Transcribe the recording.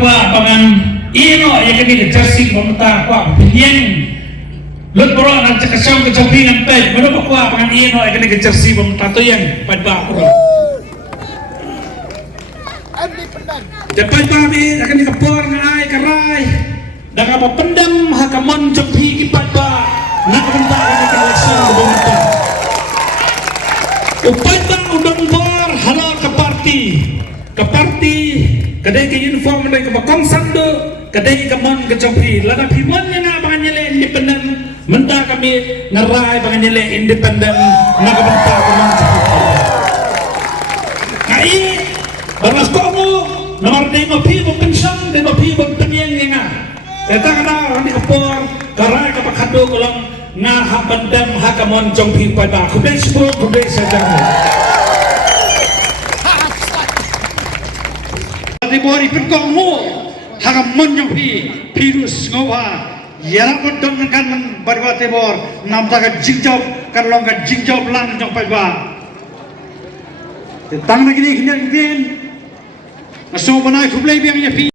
kuah pangan ino yang kini jersey pemerintah kuah yang lut bro nak cekasong kecopingan pe mana kuah pangan ino yang kini jersey pemerintah tu yang pada bro Japan kami akan dikepor ngai karai dan apa pendam hakamon jopi kipat ba nak bentar ini election pemerintah upai bang udang bor halal ke parti kadai ke uniform dan ke bakong sando kadai ke mon ke jopi lada pimon yang apa nyele independen mentah kami ngerai bang nyele independen nak bentar kemon jopi kai balas komo nomor demo pi pensiun demo pi penyen nga kata kana ni kapor karai ka pakado kolong nga habandam hakamon jong pi pada kudai sepuluh kudai sedang di bori penkong mu hakamon jong pi virus ngowa yara bodong kan barwa tebor nam ta jingjob karlong ka jingjob lang jong pada tang na gini Naso banay kublay biyang yapi